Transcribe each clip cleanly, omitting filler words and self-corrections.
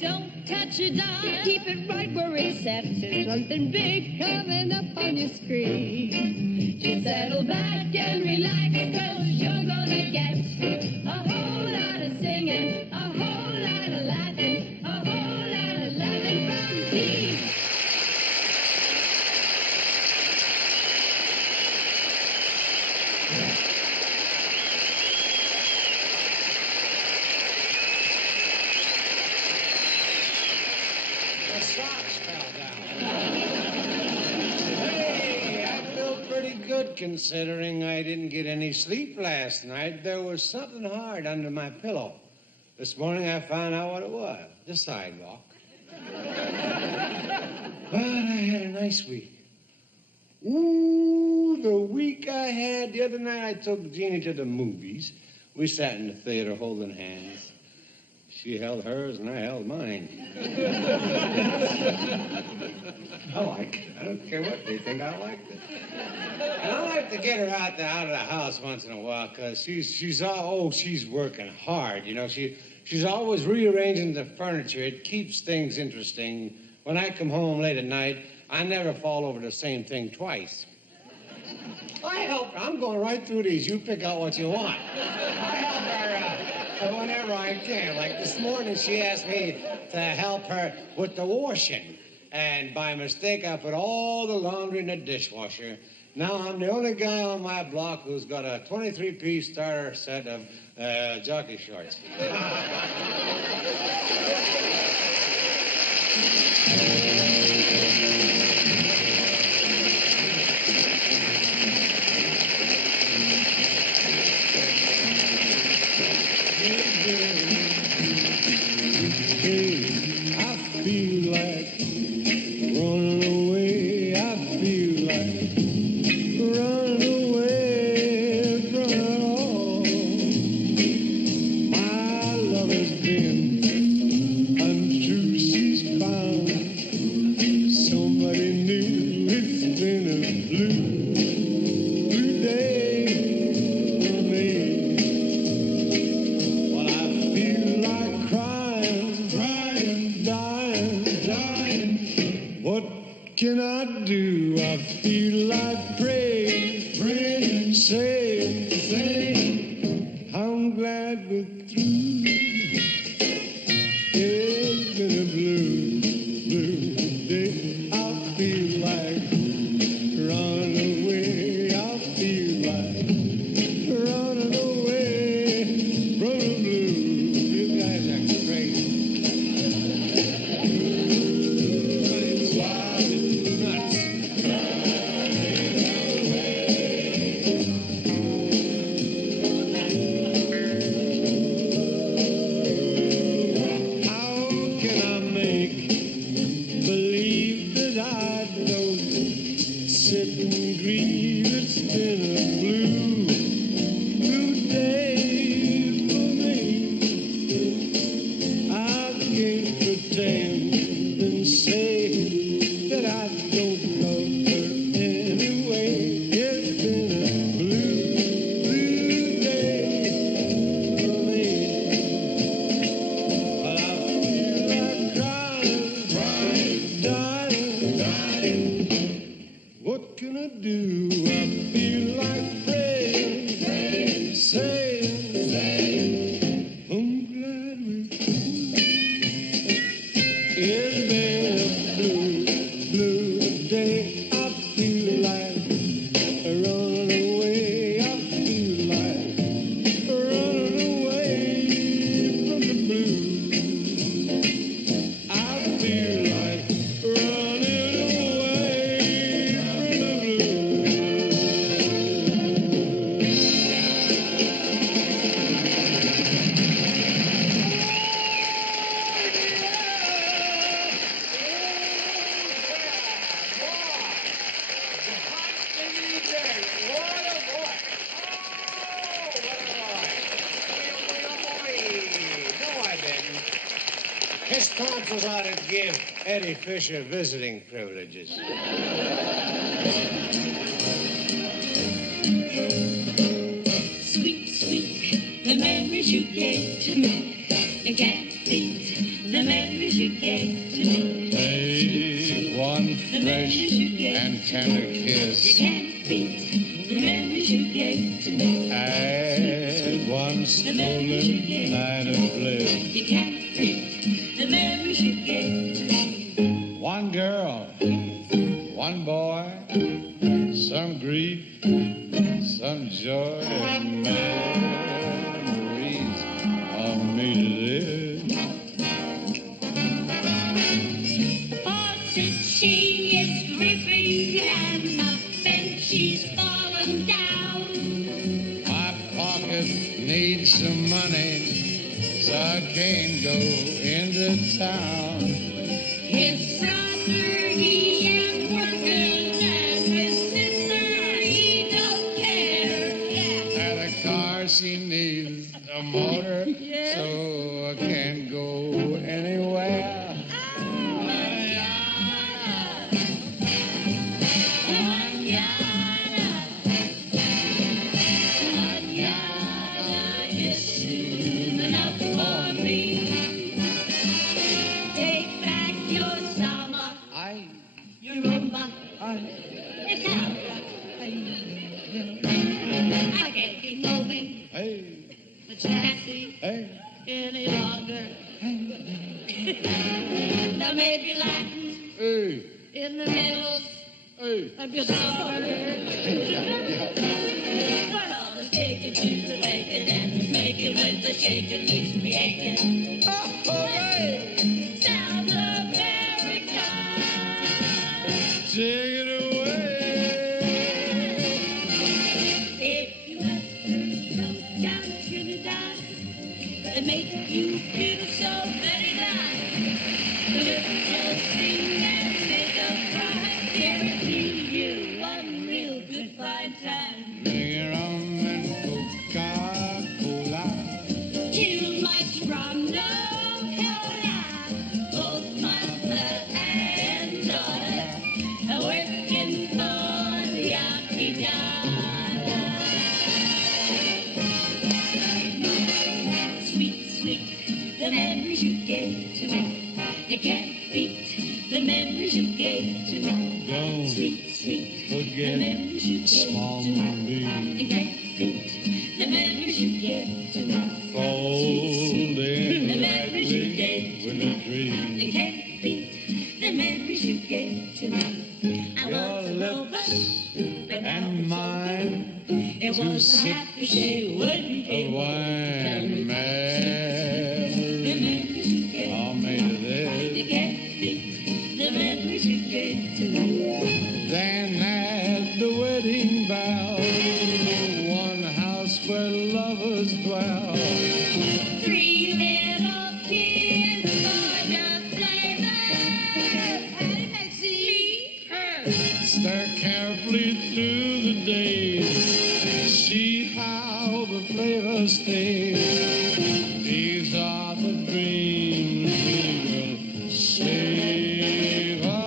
Don't touch a dime. Keep it right where it's set. There's something big coming up on your screen. Just settle back and relax, 'cause you're gonna get a whole lot of singing, a whole lot of laughing, a whole lot of loving from me. The socks fell down. Hey, I feel pretty good considering I didn't get any sleep last night. There was something hard under my pillow. This morning I found out what it was. The sidewalk. But I had a nice week. Ooh, the week I had. The other night I took Jeannie to the movies. We sat in the theater holding hands. She held hers and I held mine. I like it. I don't care what they think. I like it. And I like to get her out of the house once in a while because she's working hard. You know, she's always rearranging the furniture. It keeps things interesting. When I come home late at night, I never fall over the same thing twice. I help her. I'm going right through these. You pick out what you want. I help her whenever I can. Like this morning, she asked me to help her with the washing. And by mistake, I put all the laundry in the dishwasher. Now I'm the only guy on my block who's got a 23-piece starter set of jockey shorts. I feel like running away. I feel like running away from it all. My love has been untrue. She's found somebody new. It's been a blue day for me. Well, I feel like crying, dying. What can I do? I feel like praying, saying, I'm glad we're through. It's been a blue day. I feel like running away. I feel like running away from the blues. You guys are crazy. It's wild, it's nuts. How can I make believe that I don't sit and grieve? It's been a blue day for me. I can't pretend and say that I don't love her anyway. It's been a blue day for me. But I feel like crying, dying. What can I do? I feel like praying, saying, I'm glad we're through. It's been a blue day. I feel like running away. I feel like running away from the blues. I feel like running away from the blues. His tonsils ought to give Eddie Fisher visiting privileges. Sweet, sweet, the memories you gave to me. You can't beat the memories you gave to me. Take one fresh and tender kiss. You can't beat the memories you gave to me. Add one stolen night of bliss. You can't beat the memories you gave to me. One girl, one boy, some grief, some joy, and memories of me to live. Since she is grieving and the bench she's fallen down. My pocket needs some money, so I can't go into town. His brother, he ain't working, and his sister, he don't care. And the car, she needs a motor, so I can't go anywhere. I can't keep moving the chassis any longer. Now maybe Latin in the middle of your summer. But all the shaking to the making and the making with the shaking leaves me aching. South America. Take it away. If you ever come down to Trinidad, they make you feel so very glad. The river sing and make a cry, guarantee you one real good fine time. Bring it on and Coca-Cola. Too much rum, no cola. Both mother and daughter are working for the Yankee-Dollar. Sweet, sweet, the memories you gave to me. You can't beat the memories you gave to me. Don't Sweet, sweet, the forget memories you gave small to me. moonbeam. You can't beat the memories you gave to me. Folded The memories you lightly gave to with me. a dream. You can't beat the memories you gave to me. I Your was a lips robot, but now and it's mine, over. It two was a sips happy day when we of came home. wine. The Memories memories you gave all made of You this. can't beat the memories you gave to me. Then at the wedding vow, one house where lovers dwell. Three little kids for the flavor. Patty, Maxie, her. Stare carefully through the days, see how the flavor stays. These are the dreams we will savor.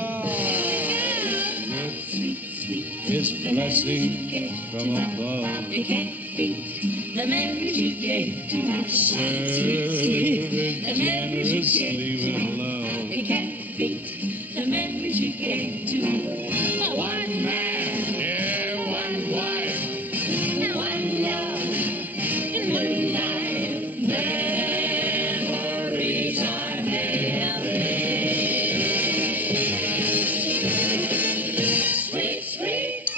With His blessing from above. You can't beat the memories you gave to me. Serve it generously with love. You can't beat the memories you gave to me. One man, yeah, one wife. One love, one life, memories are made of it. Sweet, sweet.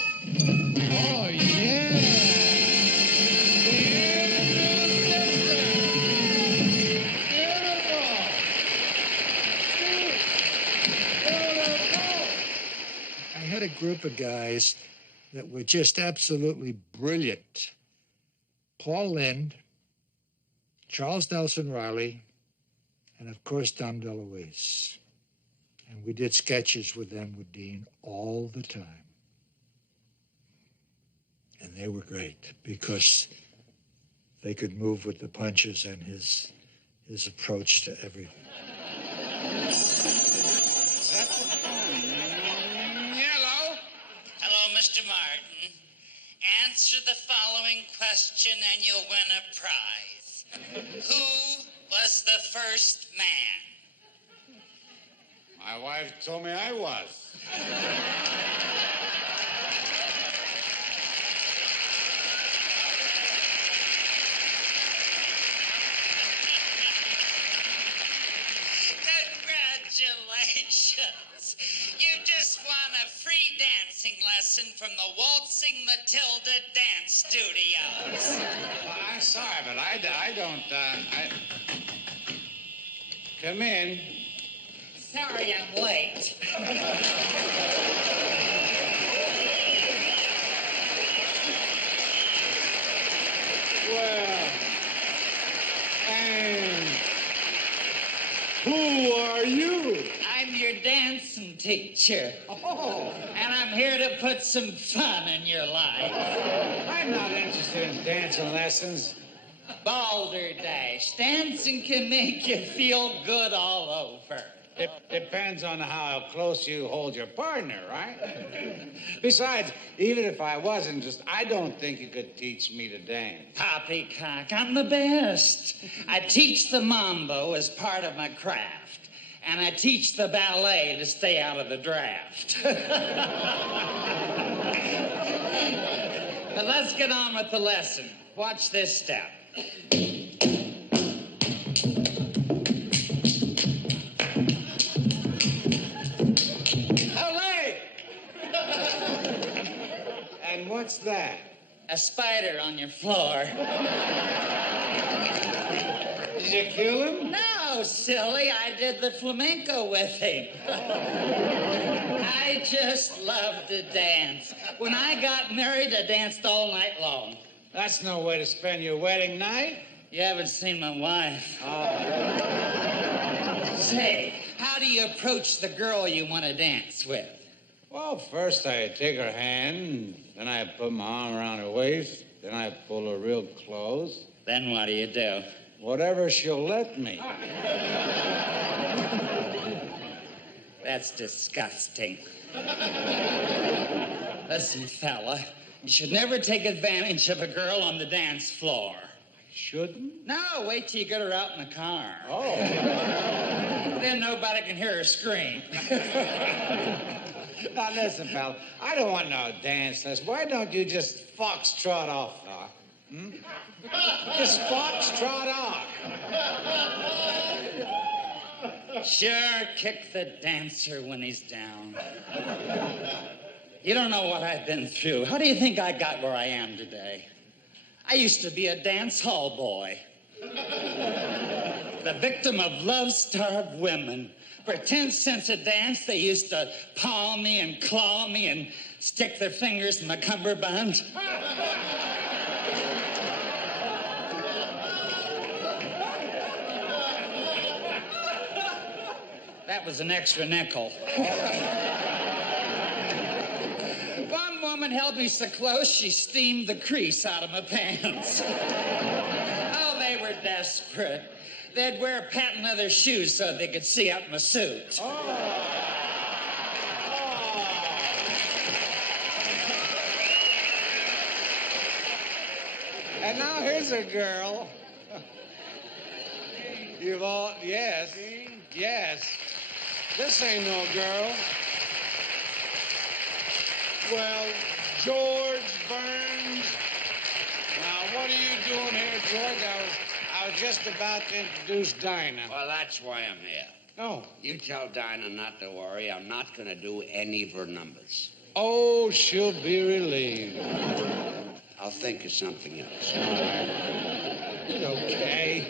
Oh, yeah. I had a group of guys that were just absolutely brilliant. Paul Lynde, Charles Nelson Riley, and of course Dom DeLuise. And we did sketches with them with Dean all the time. And they were great because they could move with the punches and his approach to everything. Hello? Hello, Mr. Martin. answer the following question and you'll win a prize. Who was the first man? My wife told me I was. Congratulations. You just won a free dancing lesson from the Waltzing Matilda Dance Studios. Well, I'm sorry, but I don't, Come in. Sorry I'm late. Well, and who are you? I'm your dancing teacher. Oh, And I'm here to put some fun in your life. I'm not interested in dancing lessons. Balderdash. Dancing can make you feel good all over. It depends on how close you hold your partner, right? Besides, even if I wasn't, I don't think you could teach me to dance. Poppycock, I'm the best. I teach the mambo as part of my craft. And I teach the ballet to stay out of the draft. But let's get on with the lesson. Watch this step. And what's that? A spider on your floor. Did you kill him? No, silly. I did the flamenco with him. I just love to dance. When I got married, I danced all night long. That's no way to spend your wedding night. You haven't seen my wife. Oh. Say, how do you approach the girl you want to dance with? Well, first I take her hand, then I put my arm around her waist, then I pull her real close. Then what do you do? Whatever she'll let me. That's disgusting. Listen, fella, you should never take advantage of a girl on the dance floor. Shouldn't? No, wait till you get her out in the car. Oh. Then nobody can hear her scream. Now, listen, pal, I don't want no dance lesson. Why don't you just foxtrot off, Doc? Just foxtrot off. Sure, kick the dancer when he's down. You don't know what I've been through. How do you think I got where I am today? I used to be a dance hall boy. The victim of love-starved women. For 10 cents a dance, they used to paw me and claw me and stick their fingers in my cummerbund. That was an extra nickel. One woman held me so close, she steamed the crease out of my pants. Oh, they were desperate. They'd wear patent leather shoes so they could see up my suit. Oh. And now here's a girl. You've all, yes, yes. This ain't no girl. Well, George Burns. Now, what are you doing here, George? I was just about to introduce Dinah. Well, that's why I'm here. Oh. You tell Dinah not to worry. I'm not going to do any of her numbers. Oh, she'll be relieved. I'll think of something else. Okay.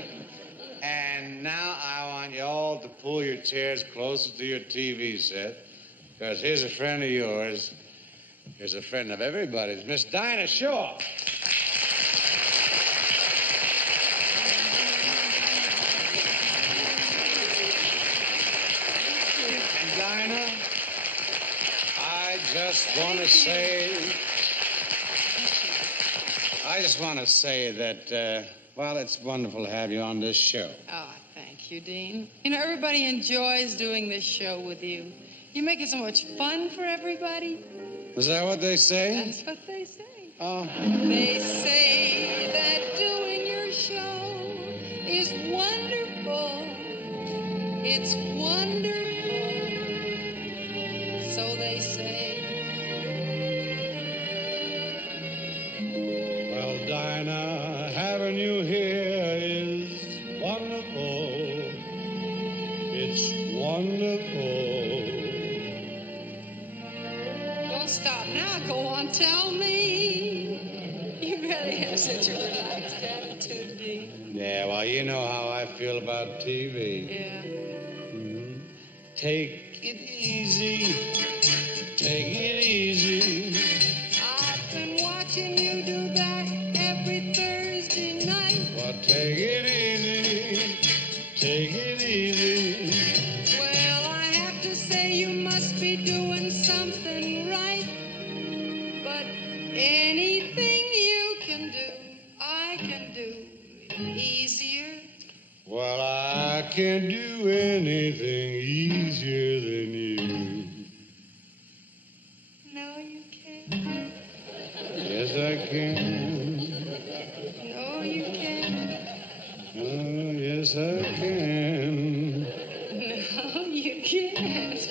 And now I want you all to pull your chairs closer to your TV set, because here's a friend of yours. Here's a friend of everybody's, Miss Dinah Shaw. And Dinah, I just want to say that, well, it's wonderful to have you on this show. Oh, thank you, Dean. You know, everybody enjoys doing this show with you. You make it so much fun for everybody. Is that what they say? That's what they say. They say that doing your show is wonderful. It's wonderful. So they say. Well, Dinah, having you here is wonderful. It's wonderful. Don't stop now. Go on, tell me. You really have such a relaxed attitude, Dean. Yeah, well, you know how I feel about TV. Yeah. Take it easy. Take it easy. I've been watching you do that every Thursday night. Well, take it easy. Take it easy. Well, I have to say you must be doing something right. But anything you can do, I can do easier. Well, I can't do anything easier than you. No, you can't. Yes, I can. No, you can't. Oh, yes, I can. No, you can't.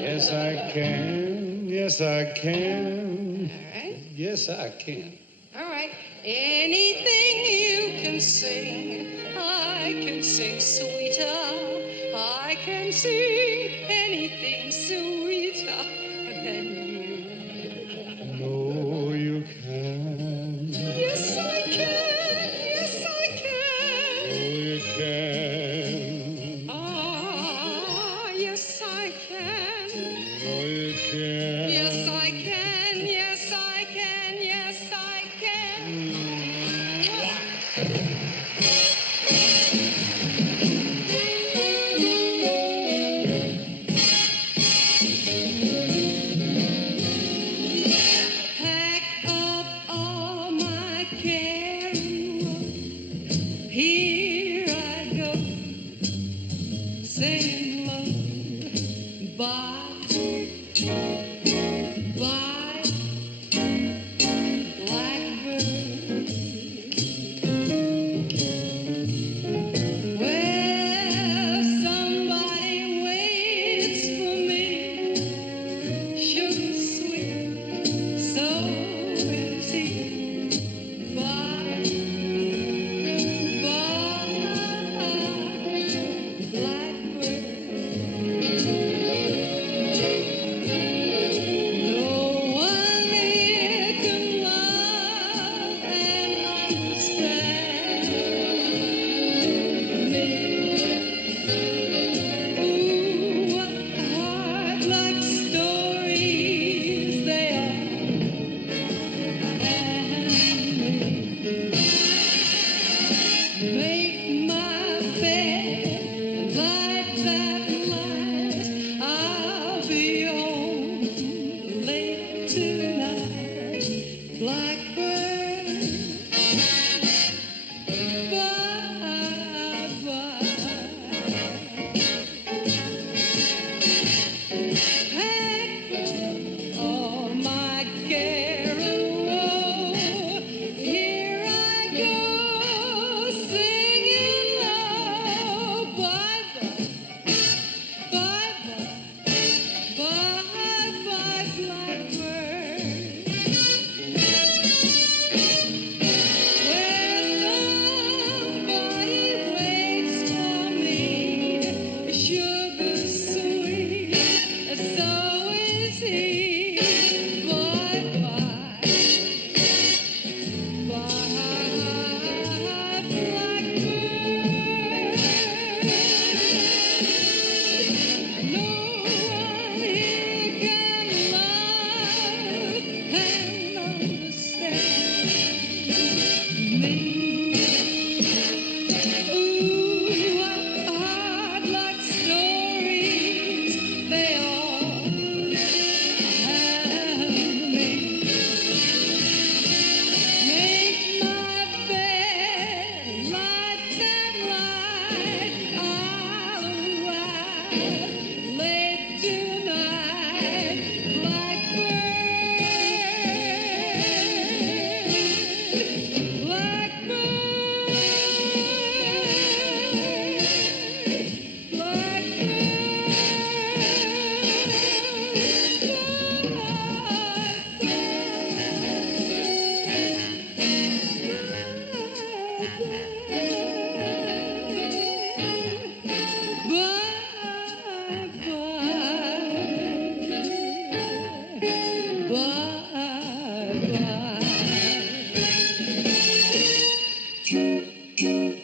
Yes, I can. Yes, I can. All right. Yes, I can. All right. Anything you can sing, I can sing sweeter. I can sing anything sweeter than you. No, you can't. Yes, I can. Yes, I can. No, you can't. Ah, yes, I can. No, you can't. Yes, I can. Yes, I can. Yes, I can. Pack up all my care and woe. Here I go, saying low, bye, bye, blackbird. Well, somebody waits for me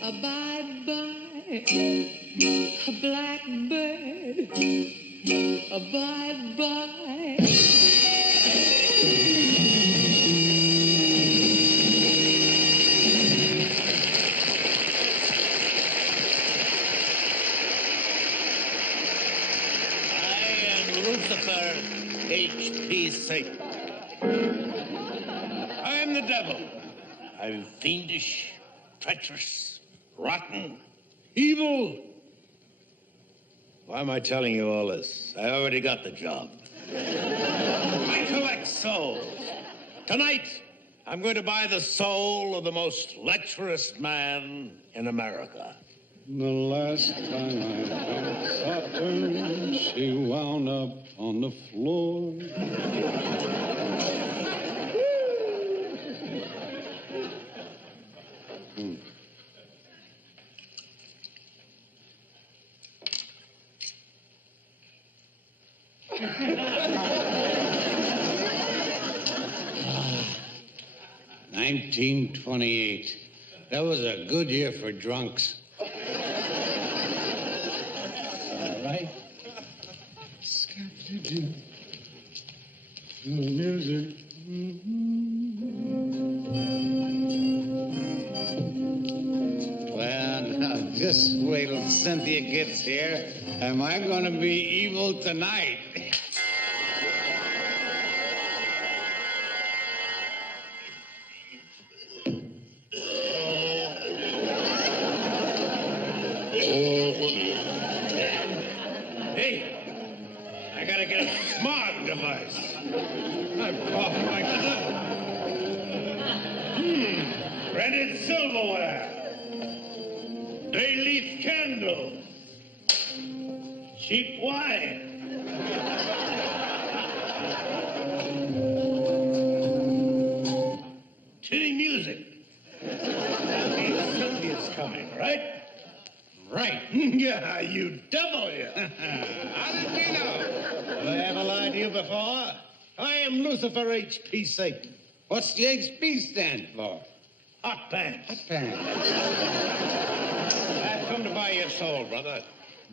Bye-bye, a blackbird, a bye-bye. I am Lucifer H.P. Satan. I am the devil. I am fiendish, treacherous, rotten, evil. Why am I telling you all this? I already got the job. I collect souls. Tonight, I'm going to buy the soul of the most lecherous man in America. The last time I saw her, she wound up on the floor. $1928. That was a good year for drunks. All right. Music. Well, now, just wait till Cynthia gets here. Am I going to be evil tonight? Hey, I gotta get a smog device. I'm coughing like the devil. Rented silverware. Bay leaf candles. Cheap wine. Titty music. Cynthia's coming, right? Right. Yeah, you devil, you. How did we know? Have I ever lied to you before? I am Lucifer H.P. Satan. What's the HP stand for? Hot pants. Hot pants. I've come to buy your soul, brother.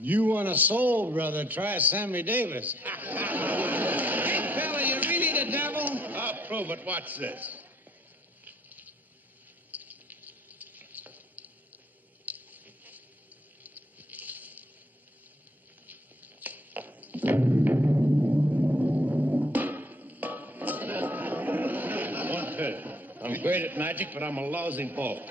You want a soul, brother? Try Sammy Davis. Hey, fella, you really the devil? I'll prove it. Watch this. I'm great at magic, but I'm a lousy bull.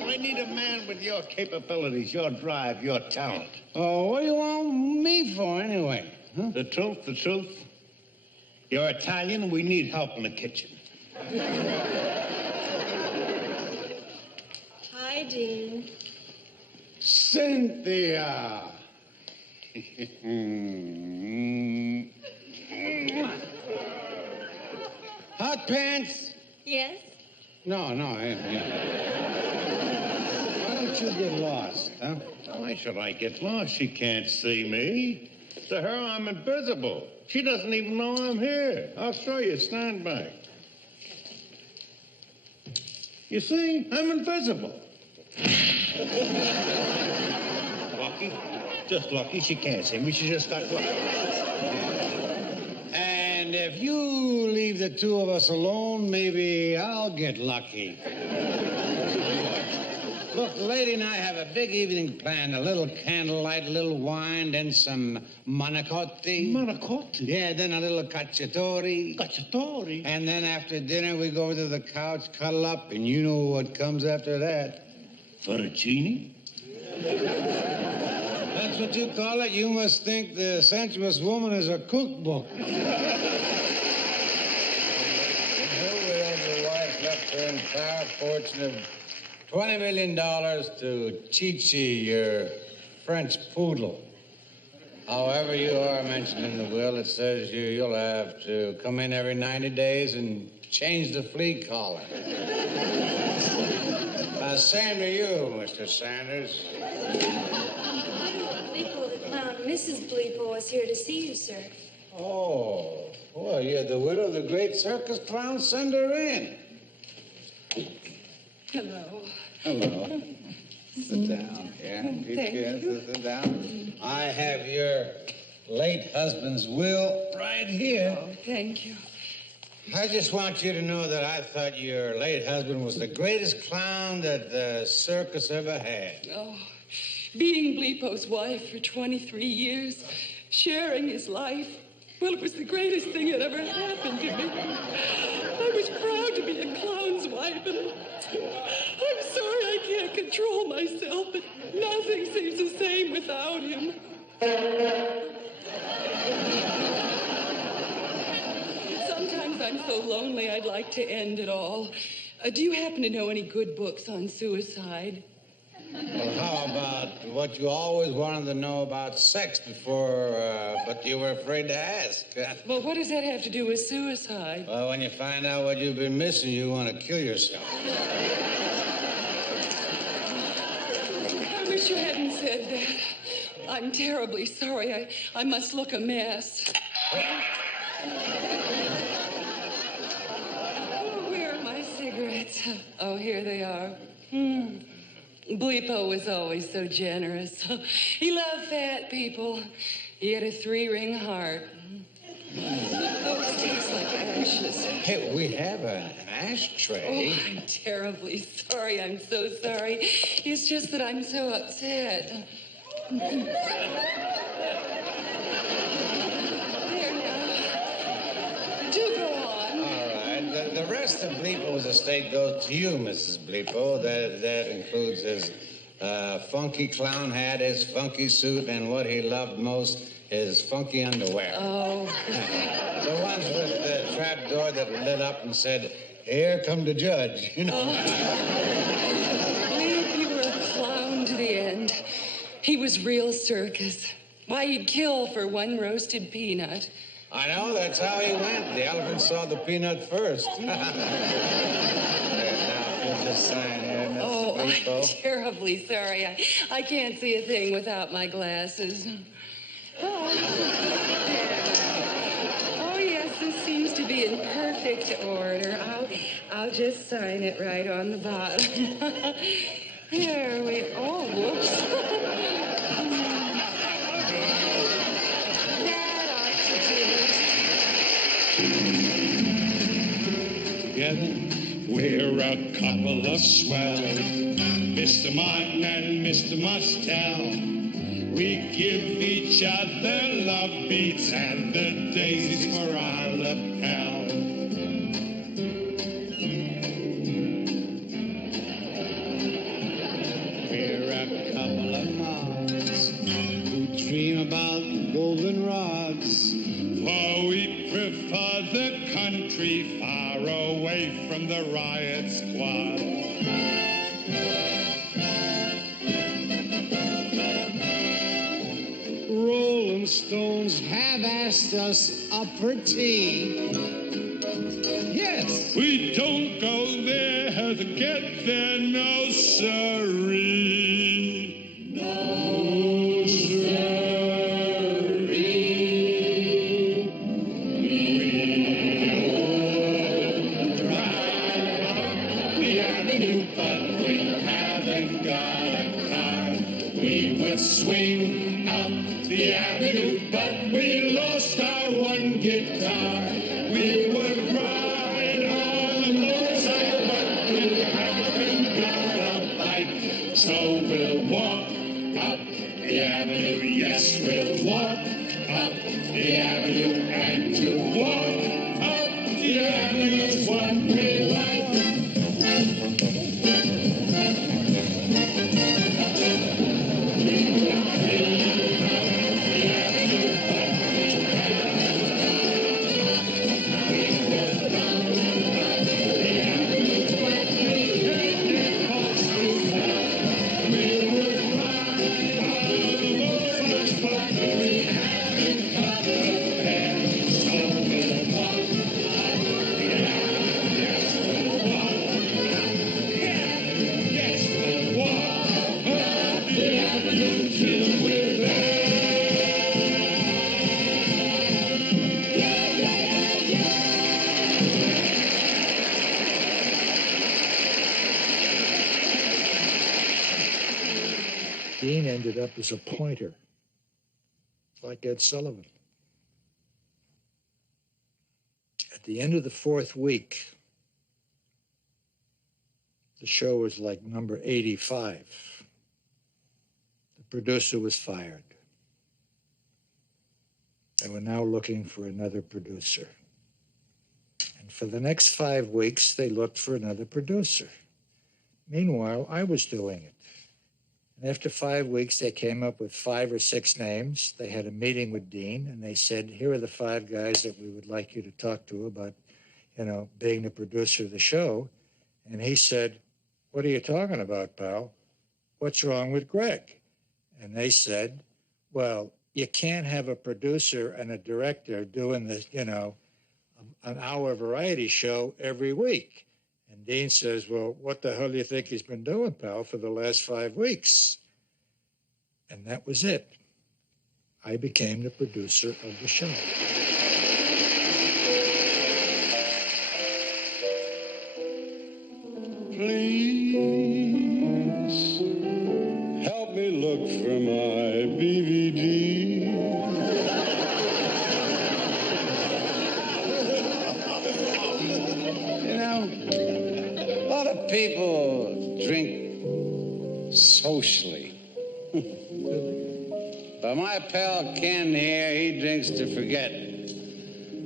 I need a man with your capabilities, your drive, your talent. Oh, what do you want me for, anyway? Huh? The truth. You're Italian, and we need help in the kitchen. Hi, Dean. Cynthia. Hot pants? Yes? No. Why don't you get lost, huh? Why should I get lost? She can't see me. To her, I'm invisible. She doesn't even know I'm here. I'll show you. Stand back. You see, I'm invisible. Lucky? Just lucky. She can't see me. She just got lucky. And if you leave the two of us alone, maybe I'll get lucky. Look, the lady and I have a big evening planned. A little candlelight, a little wine, then some manicotti. Manicotti? Yeah, then a little cacciatore. Cacciatore? And then after dinner, we go to the couch, cuddle up, and you know what comes after that. Fettuccine? That's what you call it? You must think the sensuous woman is a cookbook. In her will, your wife left her entire fortune of $20 million to Chichi, your French poodle. However you are mentioned in the will, it says you'll have to come in every 90 days and change the flea collar. Same to you, Mr. Sanders. Bleepo the clown, Mrs. Bleepo is here to see you, sir. Oh, well, you're the widow of the great circus clown. Send her in. Hello. Hello. Sit down. Yeah, Thank you. Sit down. I have your late husband's will right here. Oh, thank you. I just want you to know that I thought your late husband was the greatest clown that the circus ever had. Oh, being Bleepo's wife for 23 years, sharing his life, well, it was the greatest thing that ever happened to me. I was proud to be a clown's wife, and I'm sorry I can't control myself, but nothing seems the same without him. Sometimes I'm so lonely I'd like to end it all. Do you happen to know any good books on suicide? Well, how about what you always wanted to know about sex before, but you were afraid to ask? Well, what does that have to do with suicide? Well, when you find out what you've been missing, you want to kill yourself. I wish you hadn't said that. I'm terribly sorry. I must look a mess. Oh, where are my cigarettes? Oh, here they are. Bleepo was always so generous. He loved fat people. He had a 3-ring heart. Oh, it tastes like ashes. Hey, we have an ashtray. Oh, I'm terribly sorry. I'm so sorry. It's just that I'm so upset. There now. Do go on. All right. The rest of Bleepo's estate goes to you, Mrs. Bleepo. That includes his funky clown hat, his funky suit, and what he loved most, his funky underwear. Oh. The ones with the trap door that lit up and said, "Here come the judge," you know. Bleep, you were a clown to the end. He was real circus. Why, he'd kill for one roasted peanut. I know, that's how he went. The elephant saw the peanut first. There, now, if you'll just sign here, Mrs. Oh, Bleepo. I'm terribly sorry. I can't see a thing without my glasses. Oh. Oh, yes, this seems to be in perfect order. I'll just sign it right on the bottom. There we... Oh, whoops. That ought to do it. Together, we're a couple of swells, Mr. Martin and Mr. Mustel. We give each other love beats and the daisies for our lapel. We're a couple of moths who dream about the golden rods, for we prefer the country far away from the riot squad. Rolling Stones have asked us up for tea. Yes. We don't go there to get there, no sirree. No sirree. We'll drive up the avenue, but we haven't got a car. We will swing up the avenue, but we lost our one guitar. We would ride on the motorcycle, but we haven't got a bike. So we'll walk up the avenue, yes, we'll walk up the avenue, and to walk up the avenue is what we like. We up as a pointer, like Ed Sullivan. At the end of the 4th week, the show was like number 85. The producer was fired. They were now looking for another producer. And for the next 5 weeks, they looked for another producer. Meanwhile, I was doing it. And after 5 weeks, they came up with 5 or 6 names. They had a meeting with Dean, and they said, here are the 5 guys that we would like you to talk to about, being the producer of the show. And he said, what are you talking about, pal? What's wrong with Greg? And they said, well, you can't have a producer and a director doing the, an hour variety show every week. And Dean says, well, what the hell do you think he's been doing, pal, for the last 5 weeks? And that was it. I became the producer of the show. Please help me look for my BVD. A lot of people drink socially. But my pal Ken here, he drinks to forget.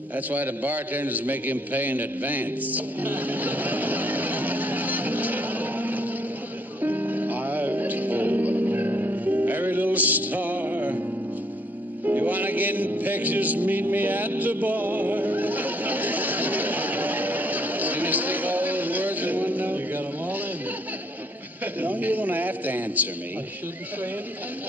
That's why the bartenders make him pay in advance. I've told every little star, you want to get in pictures, meet me at the bar. Stick all those words in one note? You got them all in there. No, you don't have to answer me. I shouldn't say anything.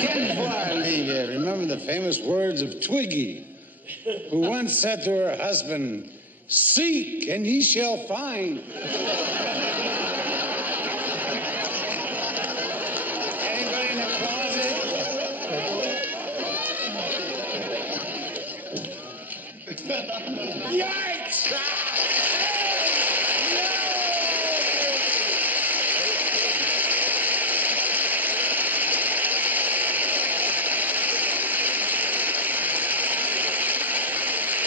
Ken, before I leave you, remember the famous words of Twiggy, who once said to her husband, seek and ye shall find. Anybody in the closet? Yikes!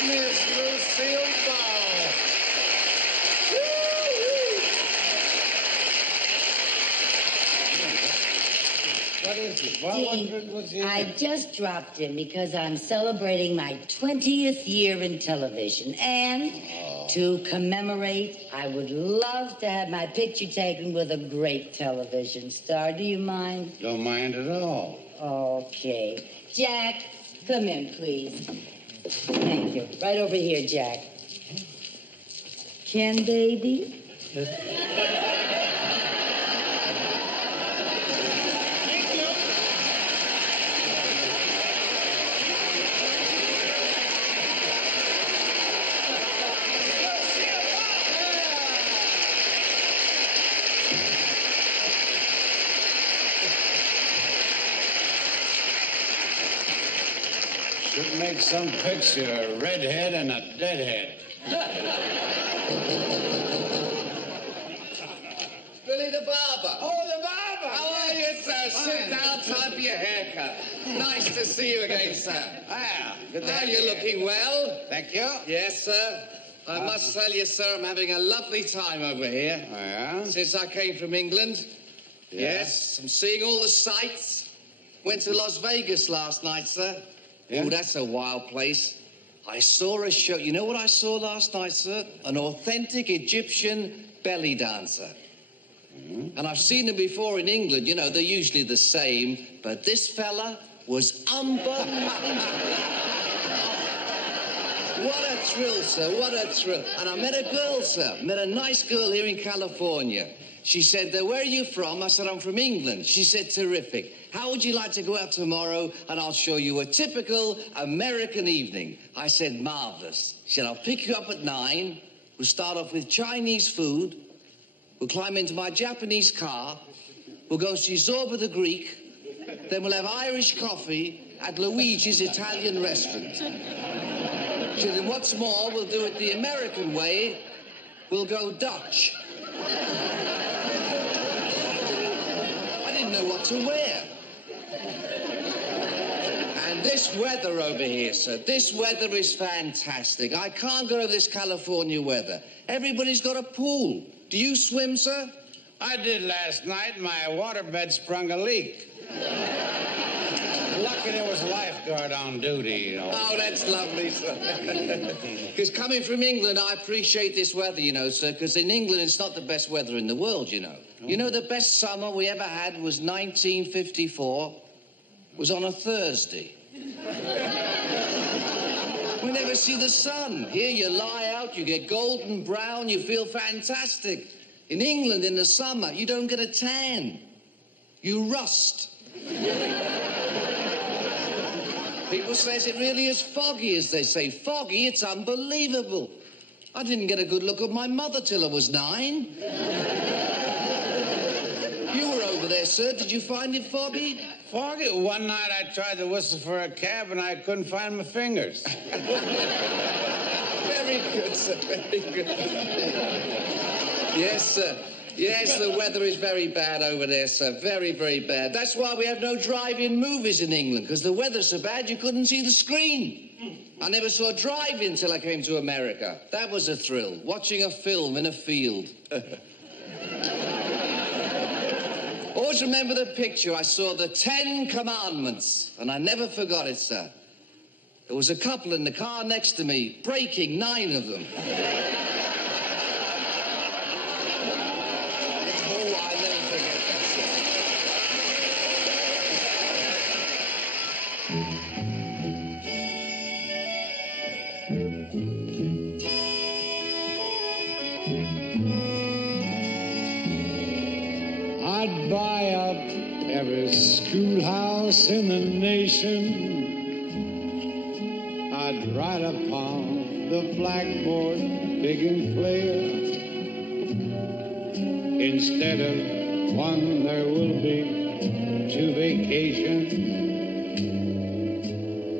Miss Lucille Ball. What is it? What's it? I just dropped in because I'm celebrating my 20th year in television. And to commemorate, I would love to have my picture taken with a great television star. Do you mind? Don't mind at all. Okay. Jack, come in, please. Thank you. Right over here, Jack. Ken, baby? Should make some picture, a redhead and a deadhead. Billy the barber. Oh, the barber! How are you, sir? Sit down, time for your haircut. Nice to see you again, sir. Ah, good to Now have you're you. looking well. Thank you. Yes, sir. I must tell you, sir, I'm having a lovely time over here. Oh, yeah? Since I came from England. Yeah. Yes, I'm seeing all the sights. Went to Las Vegas last night, sir. Yeah? Oh, that's a wild place. I saw a show. You know what I saw last night, sir? An authentic Egyptian belly dancer. Mm-hmm. And I've seen them before in England. You know, they're usually the same. But this fella was unbelievable. What a thrill, sir. What a thrill. And I met a girl, sir. Met a nice girl here in California. She said, where are you from? I said, I'm from England. She said, terrific. How would you like to go out tomorrow and I'll show you a typical American evening? I said, marvelous. She said, I'll pick you up at 9. We'll start off with Chinese food. We'll climb into my Japanese car. We'll go see Zorba the Greek. Then we'll have Irish coffee at Luigi's Italian restaurant. She said, what's more, we'll do it the American way. We'll go Dutch. I didn't know what to wear. And this weather over here, sir, this weather is fantastic. I can't go to this California weather. Everybody's got a pool. Do you swim, sir? I did last night. My waterbed sprung a leak. Lucky there was a lifeguard on duty, you know. Oh, that's lovely, sir. Because coming from England, I appreciate this weather, you know, sir, because in England, it's not the best weather in the world, you know. Oh. You know, the best summer we ever had was 1954. It was on a Thursday. We never see the sun. Here you lie out, you get golden brown, you feel fantastic. In England, in the summer, you don't get a tan. You rust. People says it really is foggy, as they say. Foggy, it's unbelievable. I didn't get a good look at my mother till I was 9. You were over there, sir. Did you find it foggy? Foggy? One night I tried to whistle for a cab and I couldn't find my fingers. Very good, sir. Very good. Yes, sir. Yes, the weather is very bad over there, sir. Very, very bad. That's why we have no drive-in movies in England, because the weather's so bad you couldn't see the screen. I never saw drive-in till I came to America. That was a thrill, watching a film in a field. Always remember the picture. I saw the 10 Commandments, and I never forgot it, sir. There was a couple in the car next to me, breaking 9 of them. I'd buy up every schoolhouse in the nation. I'd write upon the blackboard, big and clear. Instead of one, there will be 2 vacations.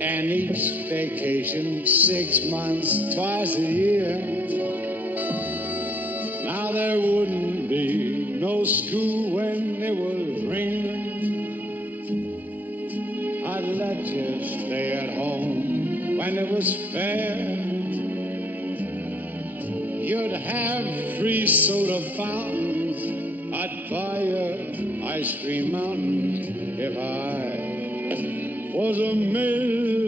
And each vacation 6 months, twice a year. Now there wouldn't be no school when it was raining. I'd let you stay at home when it was fair. You'd have free soda fountains. I'd buy you ice cream mountains if I was a millionaire.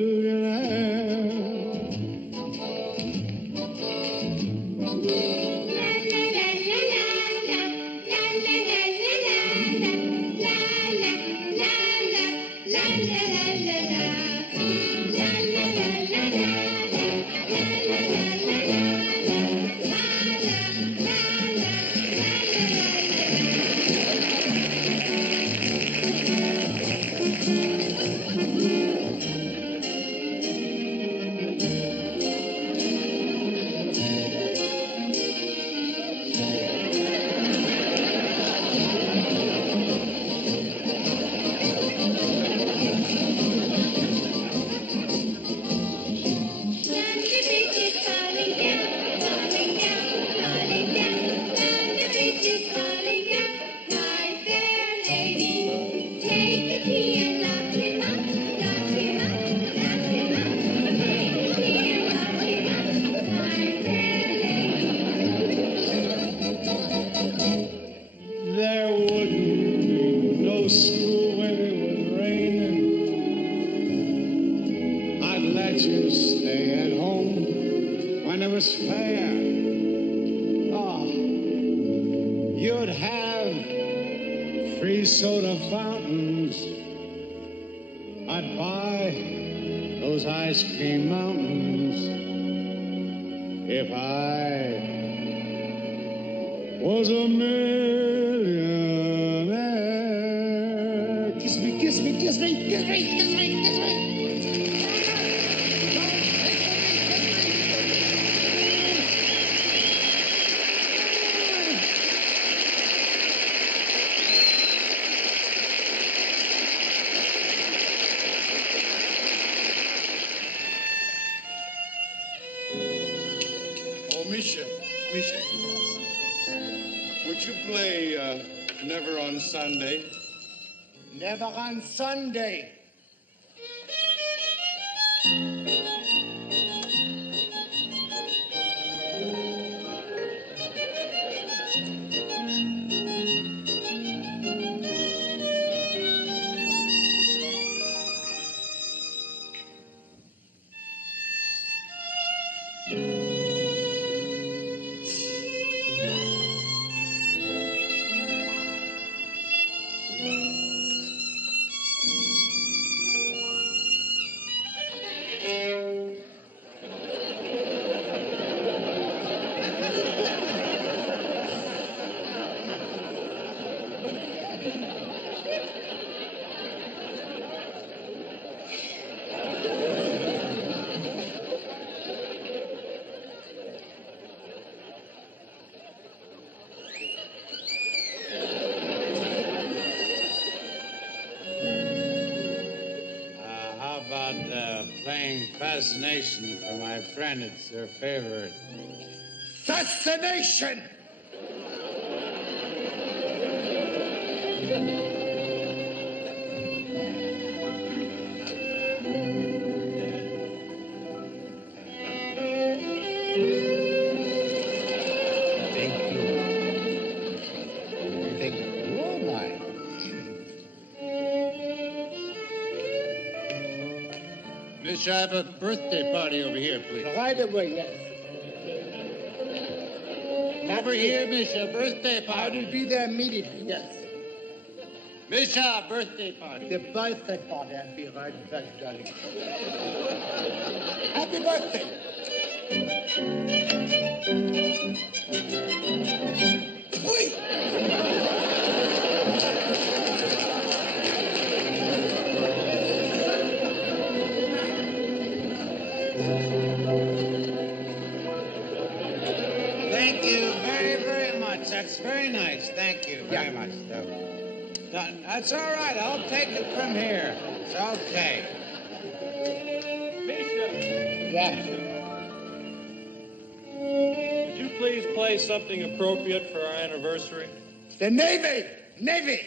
Soda fountains, I'd buy those ice cream mountains if I was a millionaire. Kiss me, kiss me, kiss me, kiss me, kiss me, kiss me. Misha, we you play Never on Sunday? Never on Sunday. How about playing Fascination for my friend? It's her favorite. Fascination! Oh, my. Miss, I have a birthday party over here, please. Right away, yes. Over here, Miss, a birthday I party. will be there immediately, yes. Miss, a birthday party. The birthday party, I'll be right back, darling. Happy birthday! Thank you very, very much. That's very nice. Thank you very much. That's all right. I'll take it from here. It's okay. Yes. Would you please play something appropriate for our anniversary? The Navy! Navy!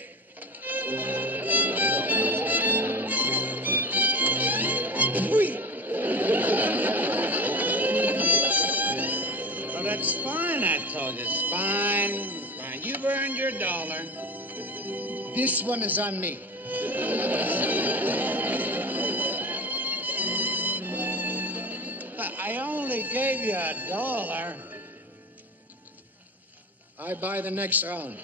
Well, that's fine, I told you. It's fine. Fine. You've earned your $1. This one is on me. I only gave you $1. I buy the next round.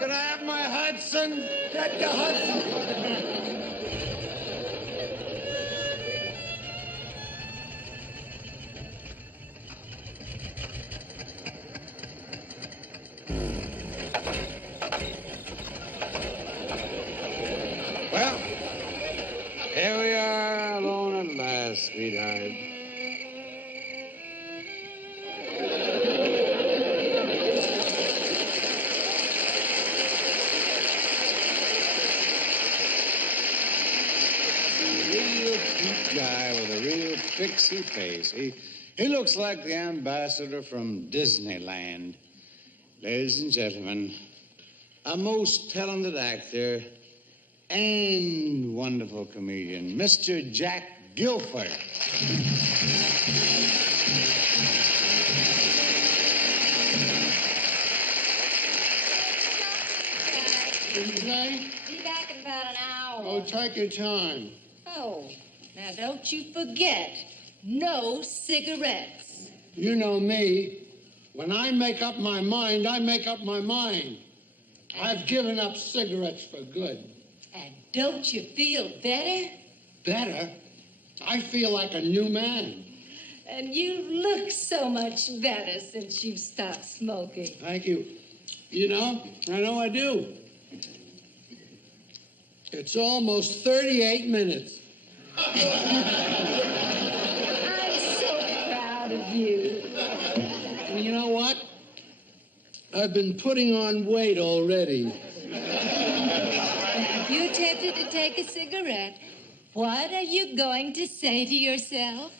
Can I have my Hudson? Get the Hudson! Well, here we are alone at last, sweetheart. A real cute guy with a real tricksy face. He looks like the ambassador from Disneyland. Ladies and gentlemen, a most talented actor and wonderful comedian, Mr. Jack Gilford. Today? Be back in about an hour. Oh, take your time. Oh, now don't you forget, no cigarettes. You know me. When I make up my mind, I make up my mind. I've given up cigarettes for good. And don't you feel better? Better? I feel like a new man. And you look so much better since you've stopped smoking. Thank you. You know I do. It's almost 38 minutes. I'm so proud of you. And you know what? I've been putting on weight already. If you're tempted to take a cigarette, what are you going to say to yourself?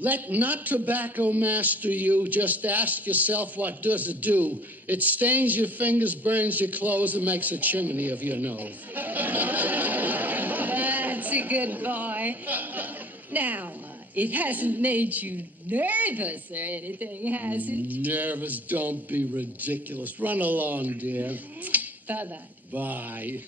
Let not tobacco master you. Just ask yourself, what does it do? It stains your fingers, burns your clothes, and makes a chimney of your nose. That's a good boy. Now, it hasn't made you nervous or anything, has it? Nervous? Don't be ridiculous. Run along, dear. Bye-bye. Bye.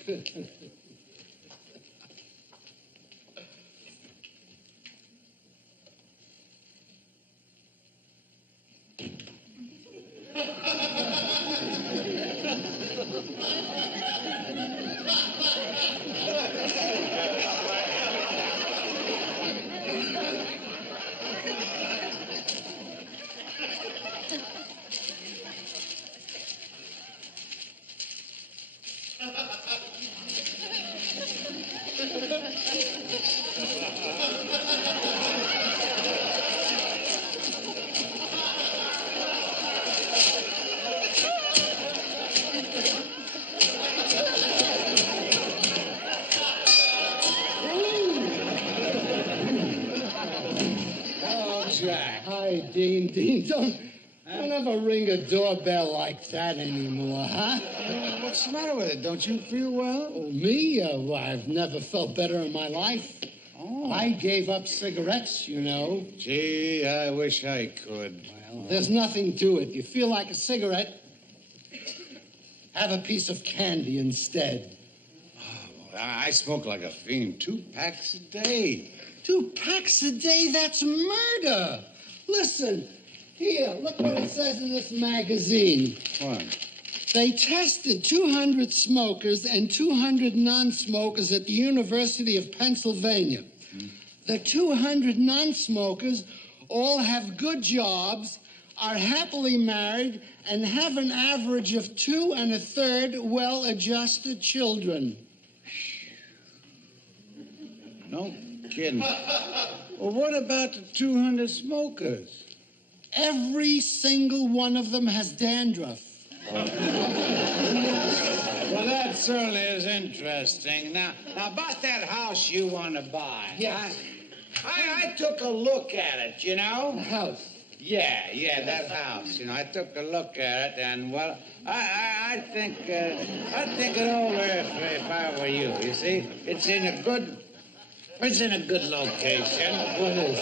Jack. Hi, Dean. Dean, don't ever ring a doorbell like that anymore, huh? What's the matter with it? Don't you feel well? Oh, me? Well, I've never felt better in my life. Oh. I gave up cigarettes, you know. Gee, I wish I could. Well, there's nothing to it. You feel like a cigarette, have a piece of candy instead. I smoke like a fiend. 2 packs a day. 2 packs a day? That's murder. Listen, here, look what it says in this magazine. What? They tested 200 smokers and 200 non-smokers at the University of Pennsylvania. The 200 non-smokers all have good jobs, are happily married, and have an average of 2 1/3 well-adjusted children. No kidding. Well, what about the 200 smokers? Every single one of them has dandruff. Well, that certainly is interesting. Now, about that house you want to buy. Yes. I took a look at it, you know? The house. Yeah, that house. You know, I took a look at it, and well, I'd think it over if I were you. You see, it's in a good location. What is?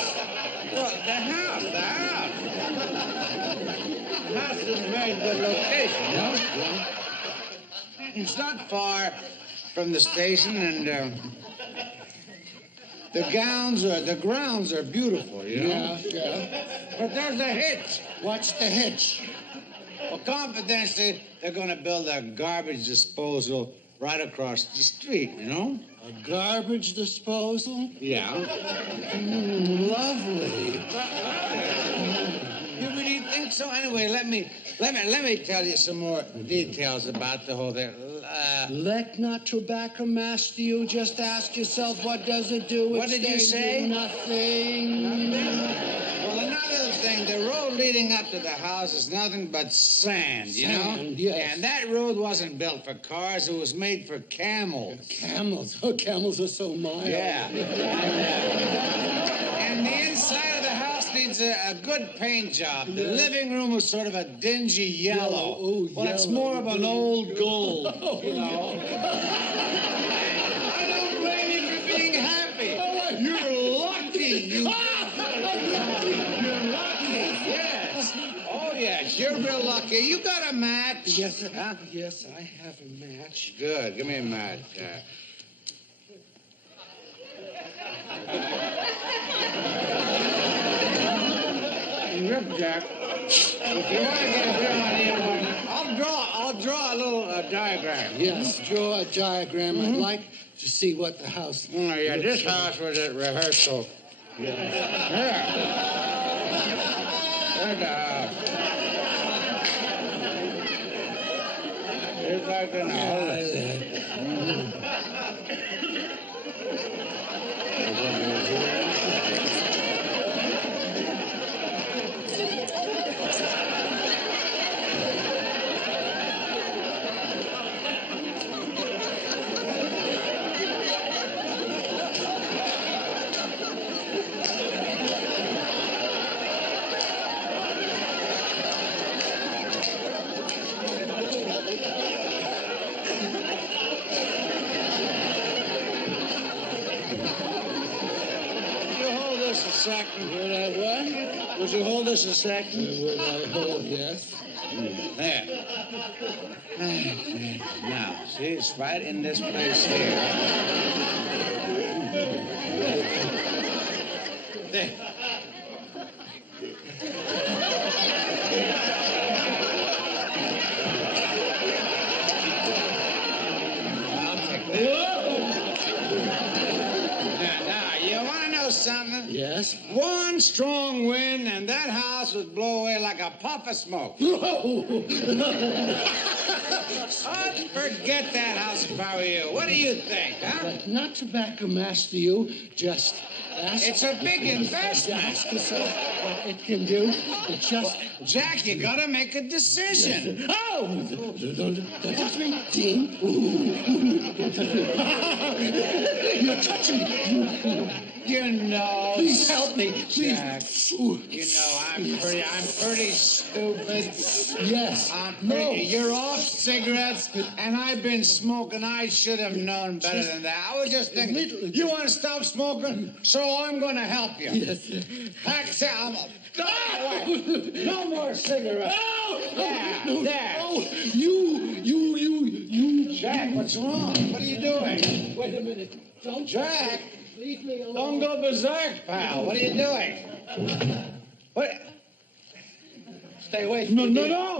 Well, the house. The house is a very good location, you know? It's not far from the station, and the grounds are beautiful, you know? Yeah. But there's a hitch. What's the hitch? Well, confidentially, they're going to build a garbage disposal right across the street, you know? A garbage disposal? Yeah. Lovely. You really think so? Anyway, let me tell you some more details about the whole thing. Let not tobacco master you. Just ask yourself, what does it do? What did you say? Nothing. Well, another thing, the road leading up to the house is nothing but sand, you know? Yes. And that road wasn't built for cars, it was made for camels. Camels? Oh, camels are so mild. Yeah. And the inside of the house needs a good paint job. The living room was sort of a dingy yellow. Well, it's more of an old gold, you know. I don't blame you for being happy. You're lucky. You're lucky, yes. Oh, yes, you're real lucky. You got a match? Yes, huh? Yes, I have a match. Good. Give me a match. Look, Jack. If you want to get a real idea, I'll draw a little diagram. Yes, draw a diagram. I'd like to see what the house. Oh, yeah, this house was at rehearsal. Yeah. There's the house. It's like in a Would you hold this a second? Would I hold? Yes. There. Now, see, it's right in this place here. There. Something? Yes. One strong wind and that house would blow away like a puff of smoke. I'd forget that house if I were you. What do you think, huh? But not to back a master you, just ask. It's a big investment. Ask yourself what it can do. It just. Jack, you gotta make a decision. Yes. Oh! Don't touch me, Dean. You're touching me. You know. Please help me. Please. Jack, you know, I'm pretty stupid. Yes. You're off cigarettes, and I've been smoking. I should have known better than that. I was just thinking, you want to stop smoking? So I'm going to help you. Yes. Pack down. No more cigarettes. No. You. Jack, what's wrong? What are you doing? Wait a minute. Don't. Jack. Leave me alone. Don't go berserk, pal. What are you doing? What? Stay away from me. No.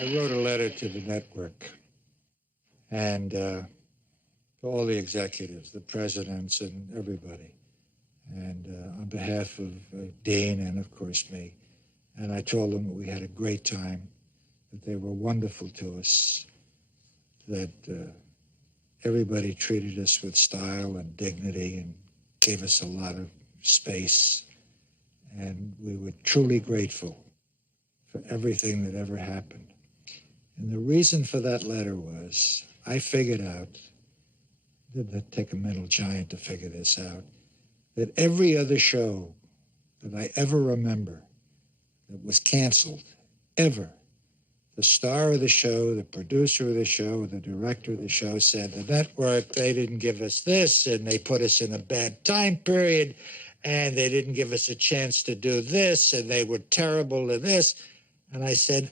I wrote a letter to the network and to all the executives, the presidents and everybody, and on behalf of Dean and, of course, me. And I told them that we had a great time, that they were wonderful to us, that everybody treated us with style and dignity and gave us a lot of space. And we were truly grateful for everything that ever happened. And the reason for that letter was I figured out, didn't take a mental giant to figure this out, that every other show that I ever remember that was canceled, ever, the star of the show, the producer of the show, the director of the show said, the network, they didn't give us this, and they put us in a bad time period, and they didn't give us a chance to do this, and they were terrible at this. And I said,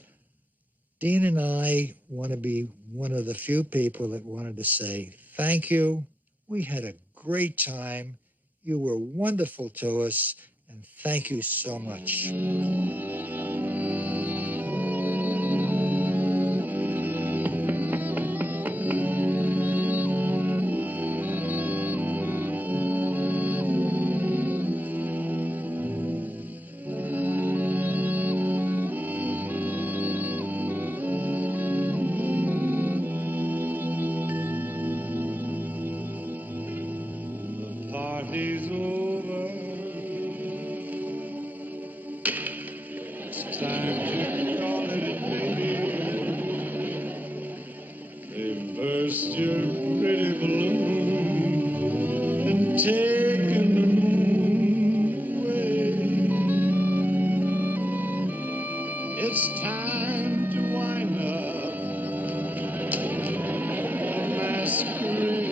Dean and I want to be one of the few people that wanted to say, thank you. We had a great time. You were wonderful to us, and thank you so much. Party's over. It's time to call it a day. They've burst your pretty balloon and taken the moon away. It's time to wind up the masquerade.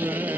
friend.